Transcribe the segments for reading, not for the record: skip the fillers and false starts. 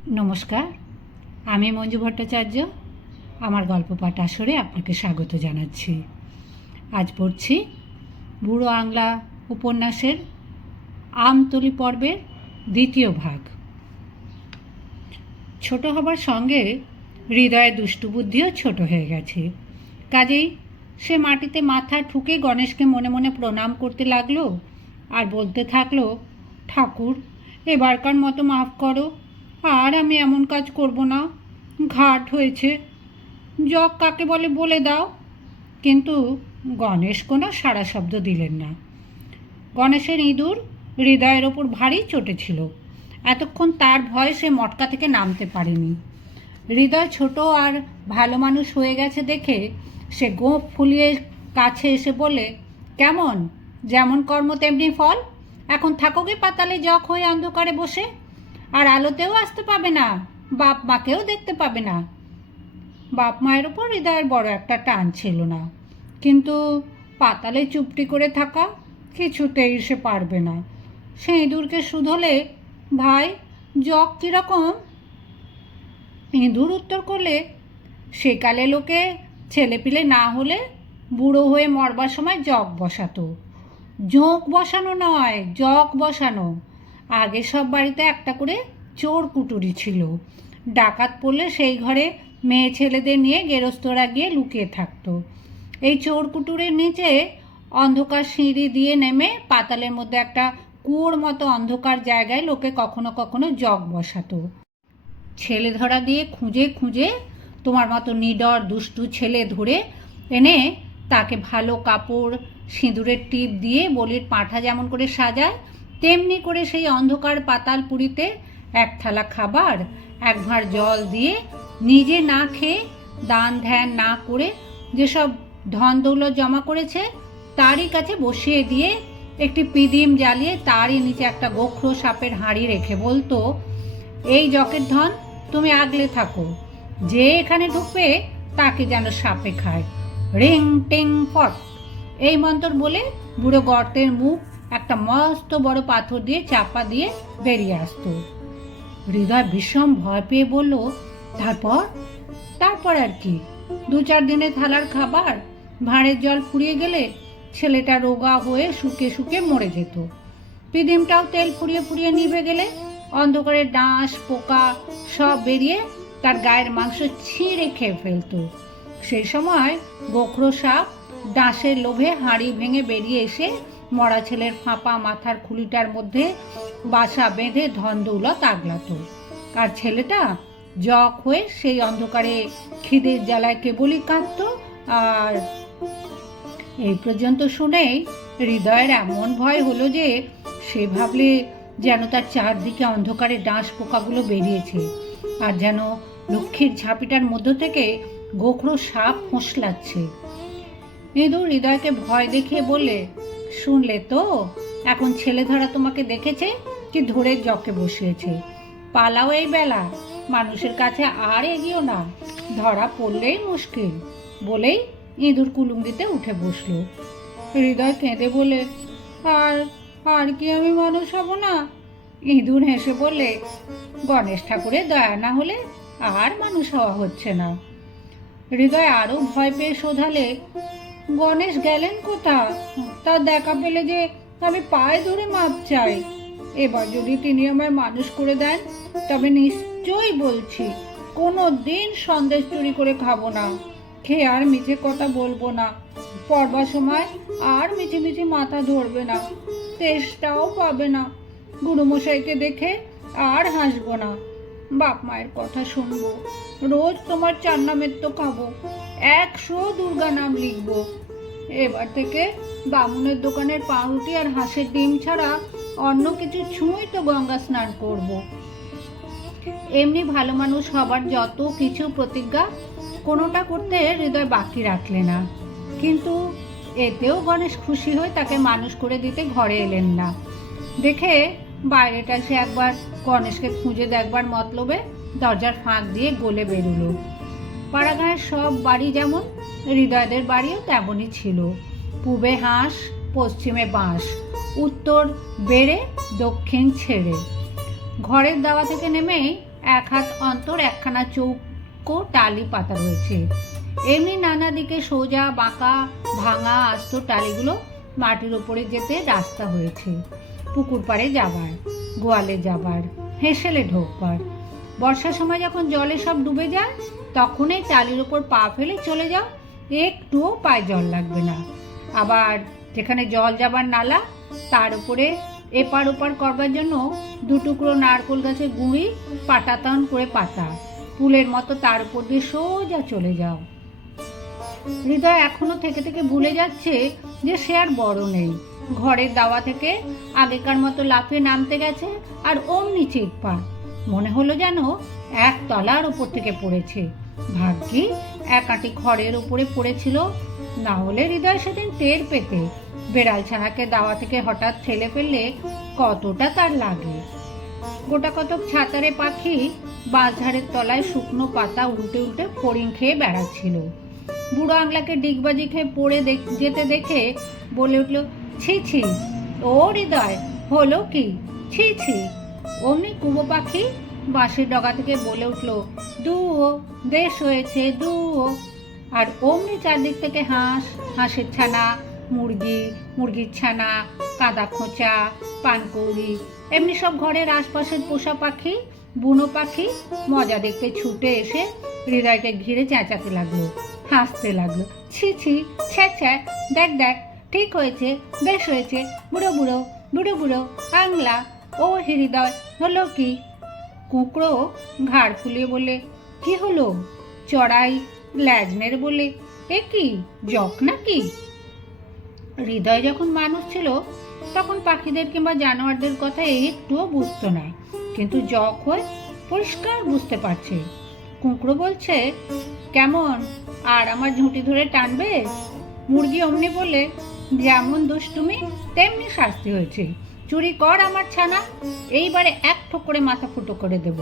নমস্কার, আমি মঞ্জু ভট্টাচার্য। আমার গল্প পাঠ আসরে আপনাকে স্বাগত জানাচ্ছি। আজ পড়ছি বুড়ো আংলা উপন্যাসের আমতলী পর্বের দ্বিতীয় ভাগ। ছোট হবার সঙ্গে হৃদয়ের দুষ্টুবুদ্ধিও ছোট হয়ে গেছে। কাজেই সে মাটিতে মাথা ঠুকে গণেশকে মনে মনে প্রণাম করতে লাগলো আর বলতে থাকলো, ঠাকুর, এবারকার মতো মাফ করো, আর আমি এমন কাজ করব না। ঘাট হয়েছে, জগ কাকে বলে বলে দাও। কিন্তু গণেশ কোনো সাড়া শব্দ দিলেন না। গণেশের ইঁদুর হৃদয়ের ওপর ভারী চটেছিল। এতক্ষণ তার ভয়ে সে মটকা থেকে নামতে পারেনি। হৃদয় ছোট আর ভালো মানুষ হয়ে গেছে দেখে সে গোঁফ ফুলিয়ে কাছে এসে বলে, কেমন, যেমন কর্ম তেমনি ফল। এখন থাকোগে পাতালে জগ হয়ে অন্ধকারে বসে, আর আলোতেও আসতে পাবে না, বাপ মাকেও দেখতে পাবে না। বাপ মায়ের ওপর হৃদয়ের বড় একটা টান ছিল না, কিন্তু পাতালে চুপটি করে থাকা কিছুতেই সে পারবে না। সে ইঁদুরকে শুধলে, ভাই, জগ কীরকম? ইঁদুর উত্তর করলে, সেকালে লোকে ছেলেপিলে না হলে বুড়ো হয়ে মরবার সময় জগ বসাতো। জোঁক বসানো নয়, জগ বসানো। আগে সব বাড়িতে একটা করে চোর কুটুরি ছিল। ডাকাত পড়লে সেই ঘরে মেয়ে ছেলেদের নিয়ে গেরস্তরা গিয়ে লুকিয়ে থাকতো। এই চোর কুটুরের নিচে অন্ধকার সিঁড়ি দিয়ে নেমে পাতালের মধ্যে একটা কুয়োর মতো অন্ধকার জায়গায় লোকে কখনো কখনো জগ বসাতো। ছেলে ধরা দিয়ে খুঁজে খুঁজে তোমার মতো নিডর দুষ্টু ছেলে ধরে এনে তাকে ভালো কাপড়, সিঁদুরের টিপ দিয়ে বলির পাঁঠা যেমন করে সাজায়, তেমনি করে সেই অন্ধকার পাতালপুরিতে এক থালা খাবার, এক ভাঁড় জল দিয়ে নিজে না খেয়ে দান ধ্যান না করে যেসব ধন দৌলত জমা করেছে তারই কাছে বসিয়ে দিয়ে একটি পিদিম জ্বালিয়ে তারই নিচে একটা গোখরো সাপের হাঁড়ি রেখে বলতো, এই জকের ধন তুমি আগলে থাকো, যে এখানে ঢুকবে তাকে যেন সাপে খায়। রিং টিং ফট, এই মন্ত্র বলে বুড়ো গর্তের মুখ একটা মস্ত বড় পাথর দিয়ে চাপা দিয়ে বেরিয়ে আসতো। হৃদয় ভীষণ ভয় পেয়ে বলল, তারপর? তারপর আর কি, 2-4 দিনে থালার খাবার, ভাঁড়ের জল ফুরিয়ে গেলে ছেলেটা রোগা হয়ে শুকে শুকে মরে যেত। পিদিমটাও তেল ফুরিয়ে ফুরিয়ে নিভে গেলে অন্ধকারের ডাঁশ পোকা সব বেরিয়ে তার গায়ের মাংস ছিঁড়ে খেয়ে ফেলত। সেই সময় গোখরো সাপ ডাঁশের লোভে হাঁড়ি ভেঙে বেরিয়ে এসে মরা ছেলের ফাঁপা মাথার খুলিটার মধ্যে বাসা বেঁধে ধন দৌলত আগলাতো। আর ছেলেটা জগ হয়ে সেই অন্ধকারে খিদের জ্বালায় কেবলই কাঁদত। আর এই পর্যন্ত শুনেই হৃদয়ের এমন ভয় হলো যে সে ভাবলে যেন তার চারদিকে অন্ধকারে ডাঁশ পোকাগুলো বেরিয়েছে, আর যেন লক্ষ্মীর ঝাঁপিটার মধ্য থেকে গোখরো সাপ ফোঁসলাচ্ছে। ইঁদুর হৃদয়কে ভয় দেখিয়ে বললে, শুনলে তো, এখন ছেলে ধরা তোমাকে দেখেছে কি ধরে জকে বসিয়েছে। পালাও এই বেলা, মানুষের কাছে আর এগিয়েও না, ধরা পড়লেই মুশকিল। বলেই ইঁদুর কুলুঙ্গিতে উঠে বসলো। হৃদয় কেঁদে বলে, আর আর কি আমি মানুষ হব না? ইঁদুর হেসে বললে, গণেশ ঠাকুরের দয়া না হলে আর মানুষ হওয়া হচ্ছে না। হৃদয় আরও ভয় পেয়ে শোধালে, গণেশ গেলেন কোথা? তার দেখা পেলে যে আমি পায়ে ধরে মাপ চাই। এবার যদি তিনি আমায় মানুষ করে দেন, তবে নিশ্চয়ই বলছি কোনো দিন সন্দেশ চুরি করে খাবো না, খেয়ে আর মিছে কথা বলবো না, পড়বার সময় আর মিছিমিছি মাথা ধরবে না, তেষ্টাও পাবে না, গুরুমশাইকে দেখে আর হাসবো না, বাপ মায়ের কথা শুনবো, রোজ তোমার চান্নামেত্ত খাবো, 100 দুর্গা নাম লিখবো। এবার থেকে বামুনের দোকানের পাউরুটি আর হাঁসের ডিম ছাড়া অন্য কিছু ছুঁই তো গঙ্গা স্নান করবো। এমনি ভালো মানুষ হবার যত কিছু প্রতিজ্ঞা, কোনোটা করতে হৃদয় বাকি রাখলে না। কিন্তু এতেও গণেশ খুশি হয়ে তাকে মানুষ করে দিতে ঘরে এলেন না দেখে বাইরেটা সে একবার গণেশকে খুঁজে দেখবার মতলবে দরজার ফাঁক দিয়ে গলে বেরোলো। পাড়াগাঁয়ের সব বাড়ি যেমন, হৃদয়দের বাড়িও তেমনই ছিল। পূবে হাঁস, পশ্চিমে বাঁশ, উত্তর বেড়ে, দক্ষিণ ছেড়ে। ঘরের দাওয়া থেকে নেমেই এক হাত অন্তর একখানা চৌকো টালি পাতা রয়েছে। এমনি নানা দিকে সোজা বাঁকা ভাঙা আস্ত টালিগুলো মাটির ওপরে যেতে রাস্তা হয়েছে। পুকুর পাড়ে যাবার, গোয়ালে যাবার, হেসেলে ঢোকবার। বর্ষার সময় যখন জলে সব ডুবে যায় তখন এই টালির ওপর পা ফেলে চলে যাও, একটুও পায়ে জল লাগবে না। আবার যেখানে জল যাবার নালা তার উপরে এপার ওপার করবার জন্য দুটুকরো নারকোল গাছের গুঁড়ি পাটাতন করে পাতা, পুলের মতো তার উপর দিয়ে সোজা চলে যাও। হৃদয় এখনো থেকে থেকে ভুলে যাচ্ছে যে সে আর বড় নেই। ঘরের দাওয়া থেকে আগেকার মতো লাফিয়ে নামতে গেছে আর অমনি চিৎপাত। মনে হলো যেন এক তলার উপর থেকে পড়েছে। ভাগ্যি এক আঁটি খড়ের উপরে পড়েছিল, না হলে হৃদয় সেদিন টের পেতে বেড়াল ছানাকে দাওয়া থেকে হঠাৎ ঠেলে ফেললে কতটা তার লাগে। গোটা কতক ছাতারে পাখি বাঁশঝাড়ের তলায় শুকনো পাতা উল্টে উল্টে ফড়িং খেয়ে বেড়াচ্ছিল। বুড়ো আংলাকে ডিগবাজি খেয়ে পড়ে যেতে দেখে বলে উঠল, ছি ছি, ও হৃদয়, হলো কি, ছি ছি। অমনি কুবো পাখি বাঁশের ডগা থেকে বলে উঠল, দুও, বেশ হয়েছে, দুও। আর অমনি চারদিক থেকে হাঁস, হাঁসের ছানা, মুরগি, মুরগির ছানা, কাদা খোঁচা, পানকৌড়ি, এমনি সব ঘরের আশপাশের পোষা পাখি, বুনো পাখি মজা দেখতে ছুটে এসে হৃদয়কে ঘিরে চেঁচাতে লাগলো, হাসতে লাগলো। ছি ছি, ছ্যা ছ্যা, দেখ দেখ, ঠিক হয়েছে, বেশ হয়েছে, বুড়ো বুড়ো, বুড়ো বুড়ো, আংলা, ও হৃদয়, হলো কি? কুঁকড়ো ঘাড় ফুলিয়ে বলে, কি হলো? চড়াই ল্যাজ মেরে বলে, এ কি জক নাকি? হৃদয় যখন মানুষ ছিল তখন পাখিদের কিংবা জানোয়ারদের কথা একটুও বুঝতো না, কিন্তু জক হয়ে পরিষ্কার বুঝতে পারছে। কুঁকড়ো বলছে, কেমন, আর আমার ঝুঁটি ধরে টানবে? মুরগি অমনি বলে, যেমন দুষ্টুমি তেমনি শাস্তি হয়েছে, চুরি কর আমার ছানা, এইবারে এক ঠোক করে মাথা ফুটো করে দেব।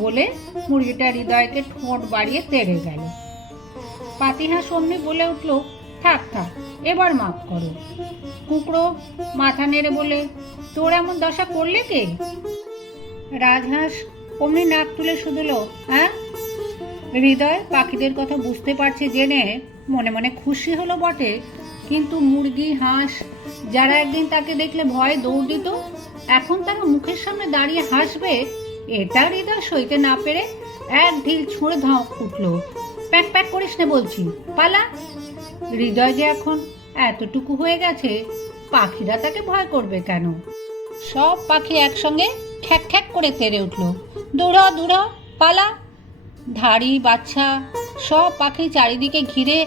বলে মুরগিটা হৃদয়কে ঠোঁট বাড়িয়ে তেড়ে গেল। পাতিহাঁস অমনি বলে উঠল, থাক থাক, এবার মাফ করো। কুঁকড়ো মাথা নেড়ে বলে, তোর এমন দশা করলে কে? রাজহাঁস অমনি নাক তুলে শুধলো, হ্যাঁ? হৃদয় পাখিদের কথা বুঝতে পারছে জেনে মনে মনে খুশি হলো বটে, কিন্তু মুরগি হাঁস যারা একদিন তাকে দেখলে ভয়ে দৌড় দিত, এখন তারা মুখের সামনে দাঁড়িয়ে হাসবে, এটা হৃদয় সইতে না পেরে এক ঢিল ছুঁড়ে ধমক উঠল, প্যাক প্যাক করিস না বলছি, পালা। হৃদয় যে এখন এতটুকু হয়ে গেছে, পাখিরা তাকে ভয় করবে কেন? সব পাখি একসঙ্গে খ্যাক খ্যাক করে তেড়ে উঠল, দৌড়াও দৌড়াও, পালা। ধাড়ি বাচ্চা সব পাখি চারিদিকে ঘিরে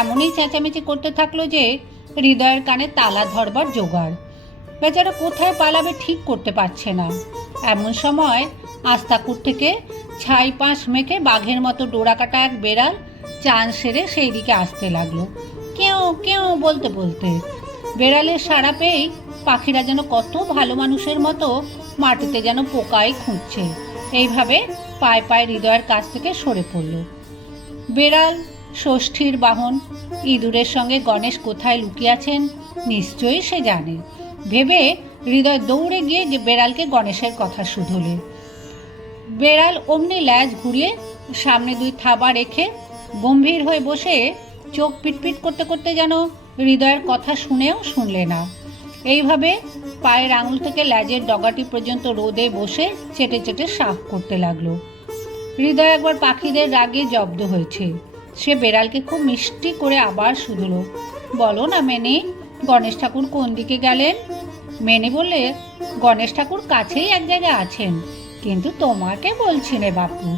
এমনই চেঁচামেচি করতে থাকলো যে হৃদয়ের কানে তালা ধরবার জোগাড়। বেচারা কোথায় পালাবে ঠিক করতে পারছে না। এমন সময় আস্তাকুর থেকে ছাই পাঁশ মেখে বাঘের মতো ডোরা কাটা এক বেড়াল চান সেরে সেই দিকে আসতে লাগলো, কেউ কেউ বলতে বলতে। বেড়ালের সাড়া পেয়েই পাখিরা যেন কত ভালো মানুষের মতো মাটিতে যেন পোকাই খুঁজছে, এইভাবে পায়ে পায়ে হৃদয়ের কাছ থেকে সরে পড়ল। বেড়াল ষষ্ঠীর বাহন, ইঁদুরের সঙ্গে গণেশ কোথায় লুকিয়েছেন নিশ্চয়ই সে জানে ভেবে হৃদয় দৌড়ে গিয়ে বেড়ালকে গণেশের কথা শুধলে। বেড়াল অমনি ল্যাজ ঘুরিয়ে সামনে দুই থাবা রেখে গম্ভীর হয়ে বসে চোখ পিটপিট করতে করতে যেন হৃদয়ের কথা শুনেও শুনলে না। এইভাবে পায়ের আঙুল থেকে ল্যাজের ডগাটি পর্যন্ত রোদে বসে চেটে চেটে সাফ করতে লাগলো। হৃদয় একবার পাখিদের রাগে জব্দ হয়েছে। সে বেড়ালকে খুব মিষ্টি করে আবার শুধলো, বলো না মেনি, গণেশ ঠাকুর কোন দিকে গেলেন? মেনি বললে, গণেশ ঠাকুর কাছেই এক জায়গায় আছেন, কিন্তু তোমাকে বলছি নে বাপু।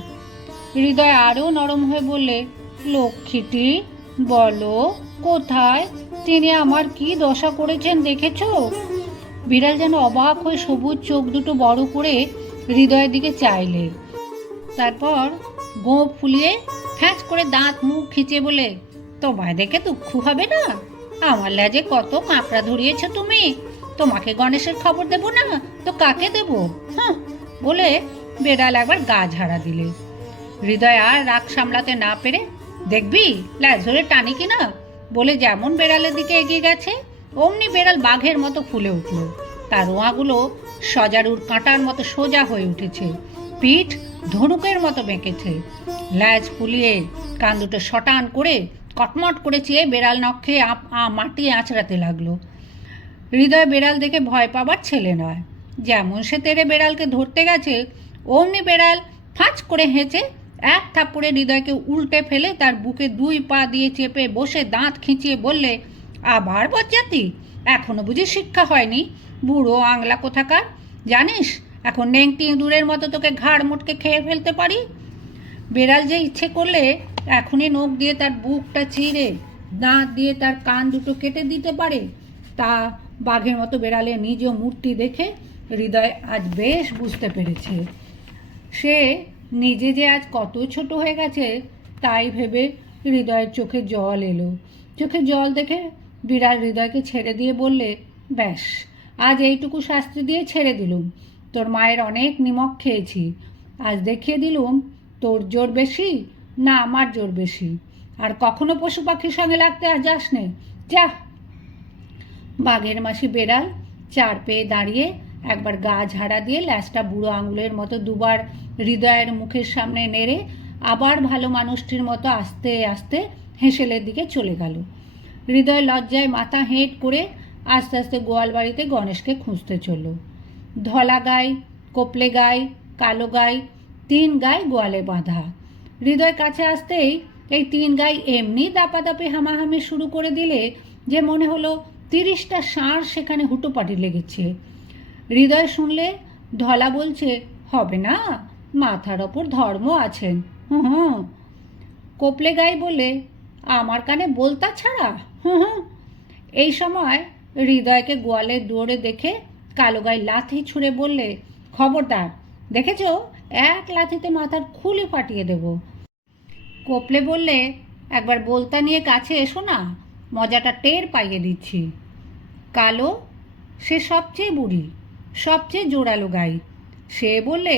হৃদয় আরও নরম হয়ে বললে, লক্ষ্মীটি বলো কোথায়, তিনি আমার কি দশা করেছেন দেখেছ? বিড়াল যেন অবাক হয়ে সবুজ চোখ দুটো বড় করে হৃদয়ের দিকে চাইলে, তারপর গোঁফ ফুলিয়ে ফ্যাঁচ করে দাঁত মুখ খিচে বলে, তোমায় দেখে দুঃখ হবে না? আমার ল্যাজে কত কাঁকড়া ধরিয়েছ তুমি, তোমাকে গণেশের খবর দেব না তো কাকে দেব? হ্যাঁ, বলে বেড়াল একবার গা ঝাড়া দিলে। হৃদয় আর রাগ সামলাতে না পেরে, দেখবি ল্যাজ ধরে টানি কিনা বলে যেমন বেড়ালের দিকে এগিয়ে গেছে অমনি বেড়াল বাঘের মতো ফুলে উঠল। তার রোঁয়াগুলো সজারুর কাঁটার মতো সোজা হয়ে উঠেছে, পিঠ ধনুকের মতো বেঁকেছে। ল্যাজ ফুলিয়ে কান দুটো শটান করে কটমট করে চেয়ে বেড়াল নখে মাটি আঁচড়াতে লাগলো। হৃদয় বেড়াল দেখে ভয় পাবার ছেলে নয়। যেমন সে তেড়ে বেড়ালকে ধরতে গেছে, অমনি বেড়াল ফাঁচ করে হেঁচে এক থাপ্পড়ে হৃদয়কে উল্টে ফেলে তার বুকে 2 পা দিয়ে চেপে বসে দাঁত খিঁচিয়ে বললে, আবার বজ্জাতি, এখনো বুঝি শিক্ষা হয়নি? বুড়ো আংলা কোথাকার, জানিস এখন নেংটি ইঁদুরের মতো তোকে ঘাড় মুটকে খেয়ে ফেলতে পারি। বেড়াল যে ইচ্ছে করলে এখনই নখ দিয়ে তার বুকটা চিরে দাঁত দিয়ে তার কান দুটো কেটে দিতে পারে, তা বাঘের মতো বেড়ালের নিজ মূর্তি দেখে হৃদয় আজ বেশ বুঝতে পেরেছে। সে নিজে যে আজ কত ছোট হয়ে গেছে তাই ভেবে হৃদয়ের চোখে জল এলো। চোখে জল দেখে বিড়াল হৃদয়কে ছেড়ে দিয়ে বললে, ব্যাস, আজ এইটুকু শাস্তি দিয়ে ছেড়ে দিলুম। তোর মায়ের অনেক নিমক খেয়েছি, আজ দেখিয়ে দিলুম তোর জোর বেশি না আমার জোর বেশি। আর কখনো পশু পাখির সঙ্গে লাগতে আর যাস নে, যা। বাঘের মাসি বেড়াল চার পেয়ে দাঁড়িয়ে একবার গা ঝাড়া দিয়ে ল্যাজটা বুড়ো আঙুলের মতো দুবার হৃদয়ের মুখের সামনে নেড়ে আবার ভালো মানুষটির মতো আস্তে আস্তে হেঁসেলের দিকে চলে গেল। হৃদয় লজ্জায় মাথা হেঁট করে আস্তে আস্তে গোয়াল বাড়িতে গণেশকে খুঁজতে চলল। ধলা গাই, কোপলে গাই, কালো গাই, 3 গাই গোয়ালে বাঁধা। হৃদয় কাছে আসতেই এই 3 গাই এমনি দাপাদাপি হামাহামি শুরু করে দিলে যে মনে হলো 30টা ষাঁড় সেখানে হুটোপাটি লেগেছে। হৃদয় শুনলে ধলা বলছে, হবে না, মাথার ওপর ধর্ম আছেন। হুম। কোপলে গাই বলে, আমার কানে বলতা ছাড়া। হুম। এই সময় হৃদয়কে গোয়ালের দুয়ারে দেখে কালো গাই লাথি ছুঁড়ে বললে, খবরদার, দেখেছ, এক লাথিতে মাথার খুলি ফাটিয়ে দেব। কোপলে বললে, একবার বলতা নিয়ে কাছে এসো না, মজাটা টের পাইয়ে দিচ্ছি। কালো, সে সবচেয়ে বুড়ি, সবচেয়ে জোরালো গাই, সে বললে,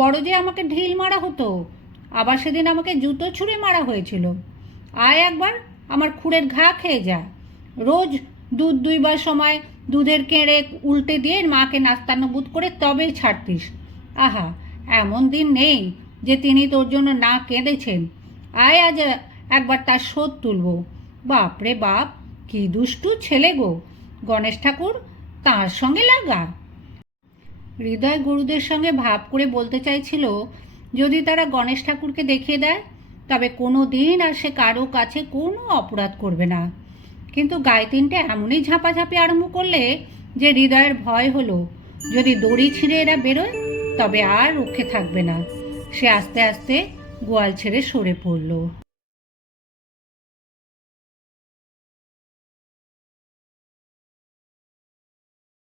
বড় যে আমাকে ঢিল মারা হতো, আবার সেদিন আমাকে জুতো ছুঁড়ে মারা হয়েছিল। আয় একবার আমার খুঁড়ের ঘা খেয়ে যা। রোজ দুধ দুইবার সময় দুধের কেড়ে উল্টে দিয়ে মাকে নাস্তানুবুদ করে তবেই ছাড়তিস। আহা, এমন দিন নেই যে তিনি তোর জন্য না কেঁদেছেন। আয় আজ একবার তার শোধ তুলব। বাপরে বাপ, কি দুষ্টু ছেলে গো, গণেশ ঠাকুর তাঁর সঙ্গে লাগা। হৃদয় গুরুদের সঙ্গে ভাব করে বলতে চাইছিল, যদি তারা গণেশ ঠাকুরকে দেখিয়ে দেয় তবে কোনো দিন আর সে কারো কাছে কোনো অপরাধ করবে না। কিন্তু গাই 3টে এমনই ঝাঁপাঝাঁপি আরম্ভ করলে যে হৃদয়ের ভয় হলো, যদি দড়ি ছিঁড়ে এরা বেরোয় তবে আর রক্ষে থাকবে না। সে আস্তে আস্তে গোয়াল ছেড়ে সরে পড়ল।